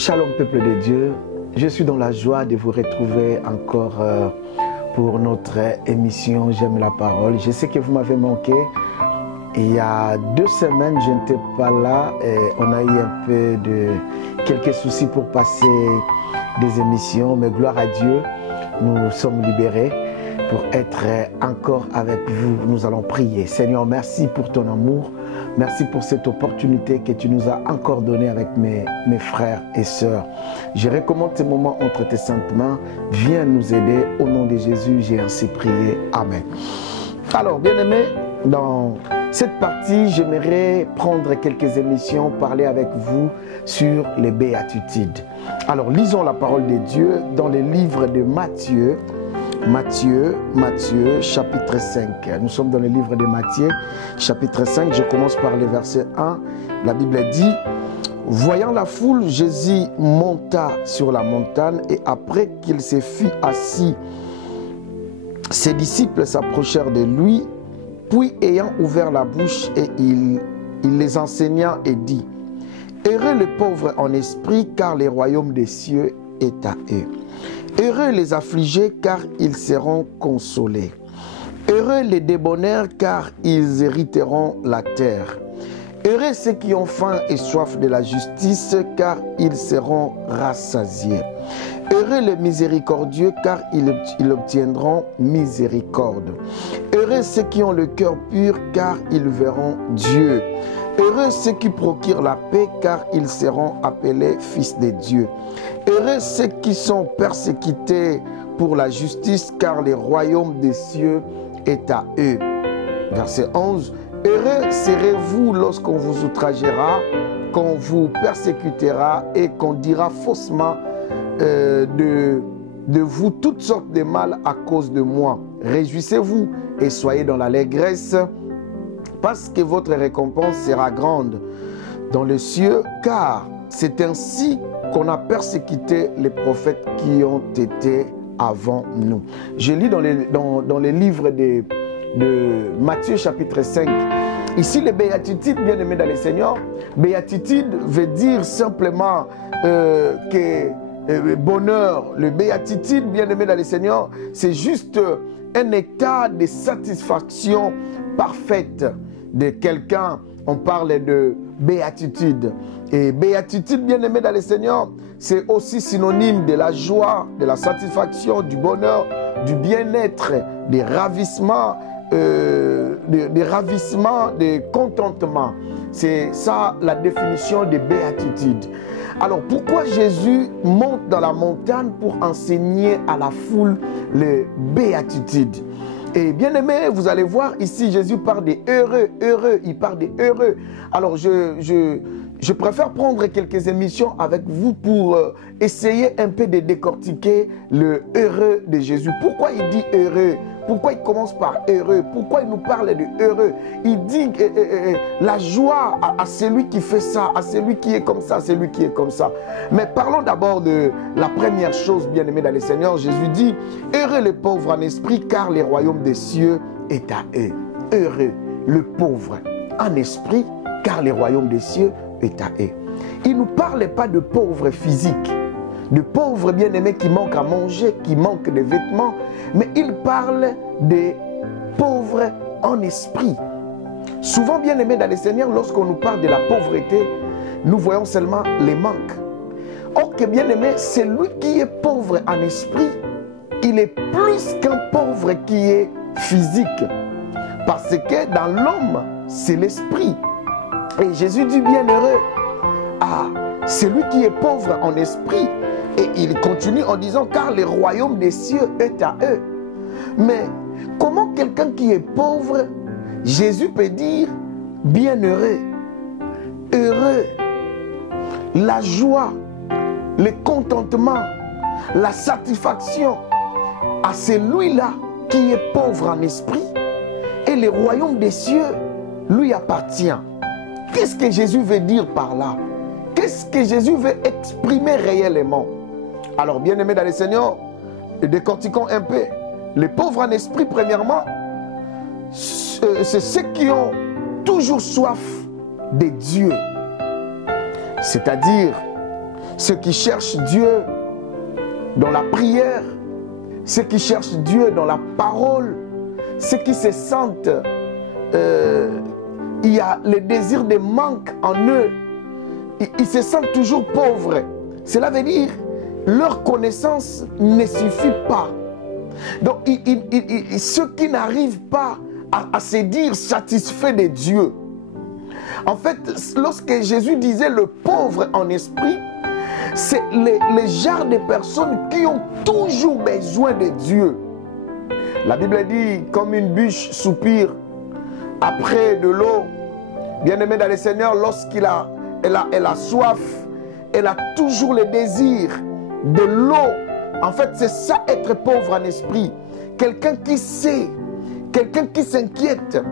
Shalom peuple de Dieu, je suis dans la joie de vous retrouver encore pour notre émission J'aime la parole. Je sais que vous m'avez manqué. Il y a 2 semaines, je n'étais pas là et on a eu un peu de quelques soucis pour passer des émissions, mais gloire à Dieu, nous sommes libérés pour être encore avec vous. Nous allons prier. Seigneur, merci pour ton amour. Merci pour cette opportunité que tu nous as encore donnée avec mes frères et sœurs. Je recommande ce moment entre tes saintes mains. Viens nous aider. Au nom de Jésus, j'ai ainsi prié. Amen. Alors, bien-aimés, dans cette partie, j'aimerais prendre quelques émissions, parler avec vous sur les béatitudes. Alors, lisons la parole de Dieu dans le livre de Matthieu, chapitre 5. Nous sommes dans le livre de Matthieu, chapitre 5. Je commence par le verset 1. La Bible dit: voyant la foule, Jésus monta sur la montagne et après qu'il se fut assis, ses disciples s'approchèrent de lui, puis ayant ouvert la bouche et il les enseigna et dit: heureux les pauvres en esprit, car le royaume des cieux est à eux. Heureux les affligés, car ils seront consolés. Heureux les débonnaires, car ils hériteront la terre. Heureux ceux qui ont faim et soif de la justice, car ils seront rassasiés. Heureux les miséricordieux, car ils obtiendront miséricorde. Heureux ceux qui ont le cœur pur, car ils verront Dieu. Heureux ceux qui procurent la paix, car ils seront appelés fils de Dieu. Heureux ceux qui sont persécutés pour la justice, car le royaume des cieux est à eux. Verset 11. Heureux serez-vous lorsqu'on vous outragera, qu'on vous persécutera et qu'on dira faussement de vous toutes sortes de mal à cause de moi. Réjouissez-vous et soyez dans l'allégresse, parce que votre récompense sera grande dans les cieux, car c'est ainsi qu'on a persécuté les prophètes qui ont été avant nous. Je lis dans les livres de Matthieu chapitre 5. Ici, les béatitudes, bien aimés dans le Seigneur, béatitude veut dire simplement bonheur. Le béatitude, bien aimé dans le Seigneur, c'est juste un état de satisfaction parfaite de quelqu'un. On parle de béatitude. Et béatitude, bien aimé dans le Seigneur, c'est aussi synonyme de la joie, de la satisfaction, du bonheur, du bien-être, des ravissements, des contentements. C'est ça la définition de béatitude. Alors pourquoi Jésus monte dans la montagne pour enseigner à la foule les béatitudes? Et bien aimé, vous allez voir ici, Jésus parle des heureux, il parle des heureux. Alors je préfère prendre quelques émissions avec vous pour essayer un peu de décortiquer le heureux de Jésus. Pourquoi il dit heureux? Pourquoi il commence par heureux? Pourquoi il nous parle de heureux? Il dit la joie à celui qui fait ça, à celui qui est comme ça, à celui qui est comme ça. Mais parlons d'abord de la première chose, bien aimé dans le Seigneur. Jésus dit: heureux les pauvres en esprit, car le royaume des cieux est à eux. Heureux le pauvre en esprit, car le royaume des cieux est à eux. Il ne nous parle pas de pauvres physiques, de pauvres bien-aimés qui manquent à manger, qui manquent de vêtements, mais il parle des pauvres en esprit. Souvent, bien-aimés dans le Seigneur, lorsqu'on nous parle de la pauvreté, nous voyons seulement les manques. Or que bien-aimé, celui qui est pauvre en esprit, il est plus qu'un pauvre qui est physique. Parce que dans l'homme, c'est l'esprit. Et Jésus dit bienheureux à celui qui est pauvre en esprit. Et il continue en disant: car le royaume des cieux est à eux. Mais comment quelqu'un qui est pauvre, Jésus peut dire bienheureux, heureux, la joie, le contentement, la satisfaction à celui-là qui est pauvre en esprit, et le royaume des cieux lui appartient? Qu'est-ce que Jésus veut dire par là? Qu'est-ce que Jésus veut exprimer réellement? Alors, bien aimé dans le Seigneur, décortiquons un peu. Les pauvres en esprit, premièrement, c'est ceux qui ont toujours soif de Dieu. C'est-à-dire ceux qui cherchent Dieu dans la prière, ceux qui cherchent Dieu dans la parole, ceux qui se sentent, il y a le désir de manque en eux, ils se sentent toujours pauvres. Cela veut dire leur connaissance ne suffit pas. Donc ceux qui n'arrivent pas à se dire satisfaits de Dieu. En fait, lorsque Jésus disait le pauvre en esprit, c'est les genres de personnes qui ont toujours besoin de Dieu. La Bible dit, comme une bûche soupire après de l'eau. Bien-aimé dans le Seigneur, lorsqu'elle a soif, elle a toujours le désir de l'eau. En fait, c'est ça être pauvre en esprit. Quelqu'un qui sait, quelqu'un qui s'inquiète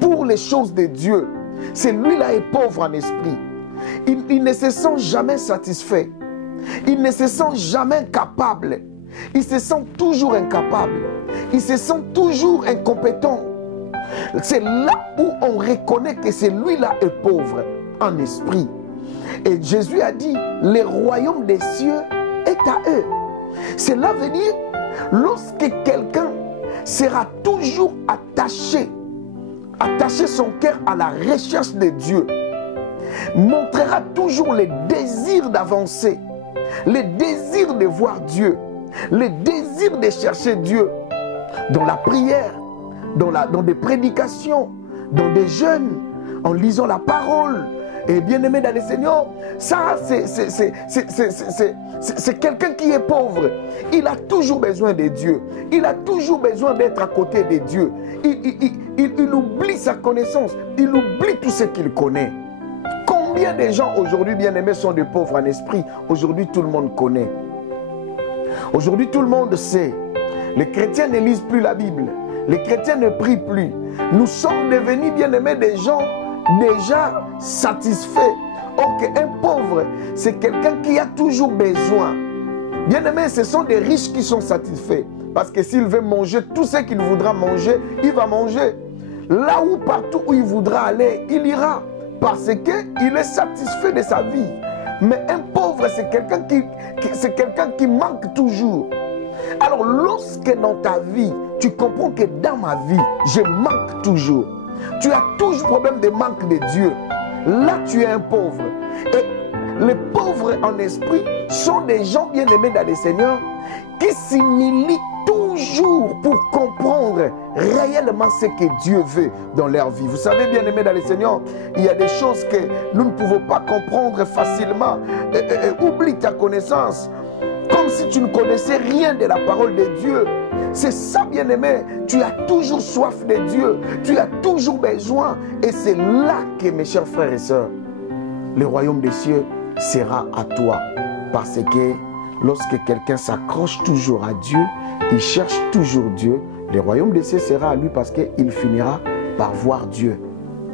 pour les choses de Dieu. Celui-là est pauvre en esprit. Il ne se sent jamais satisfait. Il ne se sent jamais capable. Il se sent toujours incapable. Il se sent toujours incompétent. C'est là où on reconnaît que celui-là est pauvre en esprit. Et Jésus a dit, le royaume des cieux est à eux. Cela veut dire, lorsque quelqu'un sera toujours attaché son cœur à la recherche de Dieu, montrera toujours le désir d'avancer, le désir de voir Dieu, le désir de chercher Dieu dans la prière, dans des prédications, dans des jeûnes, en lisant la parole. Et bien aimé dans le Seigneur, ça c'est quelqu'un qui est pauvre. Il a toujours besoin de Dieu. Il a toujours besoin d'être à côté de Dieu. Il oublie sa connaissance. Il oublie tout ce qu'il connaît. Combien de gens aujourd'hui, bien aimés, sont des pauvres en esprit? Aujourd'hui, tout le monde connaît. Aujourd'hui, tout le monde sait. Les chrétiens ne lisent plus la Bible. Les chrétiens ne prient plus. Nous sommes devenus, bien aimés, des gens déjà satisfaits. Or qu'un pauvre, c'est quelqu'un qui a toujours besoin. Bien aimé, ce sont des riches qui sont satisfaits. Parce que s'il veut manger tout ce qu'il voudra manger, il va manger. Là où, partout où il voudra aller, il ira. Parce qu'il est satisfait de sa vie. Mais un pauvre, c'est quelqu'un qui manque toujours. Alors lorsque dans ta vie, tu comprends que dans ma vie, je manque toujours. Tu as toujours problème de manque de Dieu. Là, tu es un pauvre. Et les pauvres en esprit sont des gens bien aimés dans le Seigneur qui s'humilient toujours pour comprendre réellement ce que Dieu veut dans leur vie. Vous savez, bien aimés dans le Seigneur, il y a des choses que nous ne pouvons pas comprendre facilement. Oublie ta connaissance. Comme si tu ne connaissais rien de la parole de Dieu. C'est ça, bien-aimé. Tu as toujours soif de Dieu. Tu as toujours besoin. Et c'est là que, mes chers frères et sœurs, le royaume des cieux sera à toi. Parce que lorsque quelqu'un s'accroche toujours à Dieu, il cherche toujours Dieu, le royaume des cieux sera à lui parce qu'il finira par voir Dieu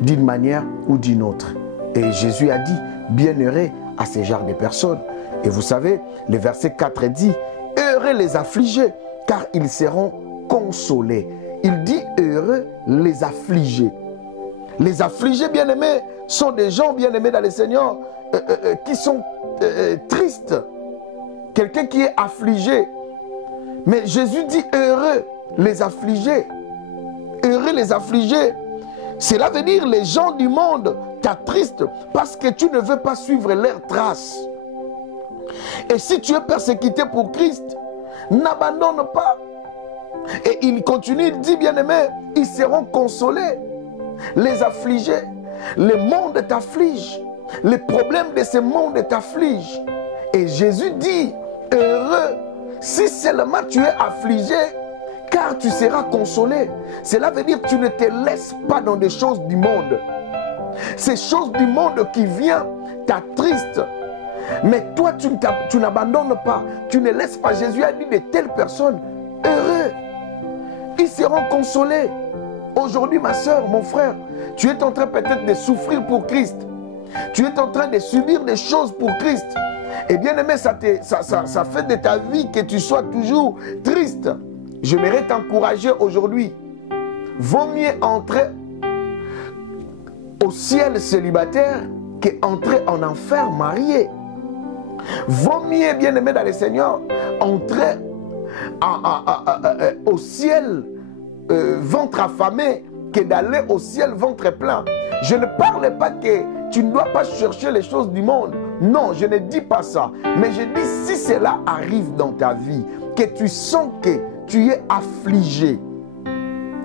d'une manière ou d'une autre. Et Jésus a dit, bienheureux à ce genre de personnes. Et vous savez, le verset 4 dit, heureux les affligés, car ils seront consolés. Il dit, heureux les affligés. Les affligés, bien-aimés, sont des gens bien-aimés dans le Seigneur qui sont tristes. Quelqu'un qui est affligé. Mais Jésus dit, heureux les affligés. Heureux les affligés. Cela veut dire, les gens du monde t'attristent parce que tu ne veux pas suivre leurs traces. Et si tu es persécuté pour Christ, n'abandonne pas. Et il continue, il dit, bien-aimé, ils seront consolés. Les affligés, le monde t'afflige. Les problèmes de ce monde t'affligent. Et Jésus dit, heureux, si seulement tu es affligé, car tu seras consolé. Cela veut dire que tu ne te laisses pas dans des choses du monde. Ces choses du monde qui viennent t'attristent. Mais toi, tu n'abandonnes pas. Tu ne laisses pas. Jésus a dit de telles personnes, heureux. Ils seront consolés. Aujourd'hui, ma soeur, mon frère, tu es en train peut-être de souffrir pour Christ. Tu es en train de subir des choses pour Christ. Et bien aimé, ça fait de ta vie que tu sois toujours triste. J'aimerais t'encourager aujourd'hui. Vaut mieux entrer au ciel célibataire qu'entrer en enfer marié. Vaut mieux, bien-aimé dans le Seigneur, entrer au ciel ventre affamé que d'aller au ciel ventre plein. Je ne parle pas que tu ne dois pas chercher les choses du monde. Non, je ne dis pas ça. Mais je dis, si cela arrive dans ta vie, que tu sens que tu es affligé.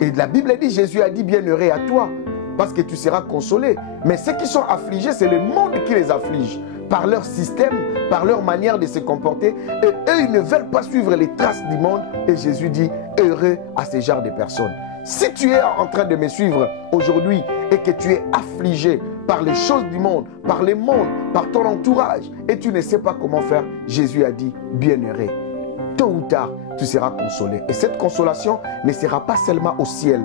Et la Bible dit, Jésus a dit, bienheureux à toi, parce que tu seras consolé. Mais ceux qui sont affligés, c'est le monde qui les afflige. Par leur système, par leur manière de se comporter. Et eux, ils ne veulent pas suivre les traces du monde. Et Jésus dit, heureux à ce genre de personnes. Si tu es en train de me suivre aujourd'hui et que tu es affligé par les choses du monde, par les mondes, par ton entourage, et tu ne sais pas comment faire, Jésus a dit, bienheureux. Tôt ou tard, tu seras consolé. Et cette consolation ne sera pas seulement au ciel.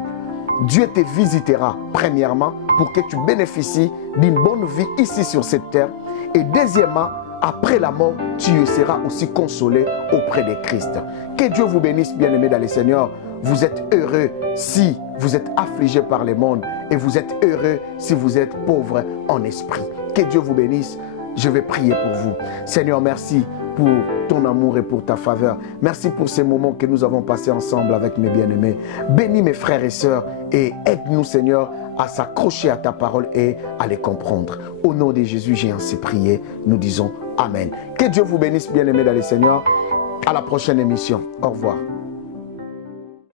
Dieu te visitera, premièrement, pour que tu bénéficies d'une bonne vie ici sur cette terre. Et deuxièmement, après la mort, tu seras aussi consolé auprès de Christ. Que Dieu vous bénisse, bien-aimés dans le Seigneur. Vous êtes heureux si vous êtes affligé par le monde et vous êtes heureux si vous êtes pauvre en esprit. Que Dieu vous bénisse. Je vais prier pour vous. Seigneur, merci pour ton amour et pour ta faveur. Merci pour ces moments que nous avons passés ensemble avec mes bien-aimés. Bénis mes frères et sœurs et aide-nous, Seigneur, à s'accrocher à ta parole et à les comprendre. Au nom de Jésus, j'ai ainsi prié. Nous disons Amen. Que Dieu vous bénisse, bien-aimés dans le Seigneur. À la prochaine émission. Au revoir.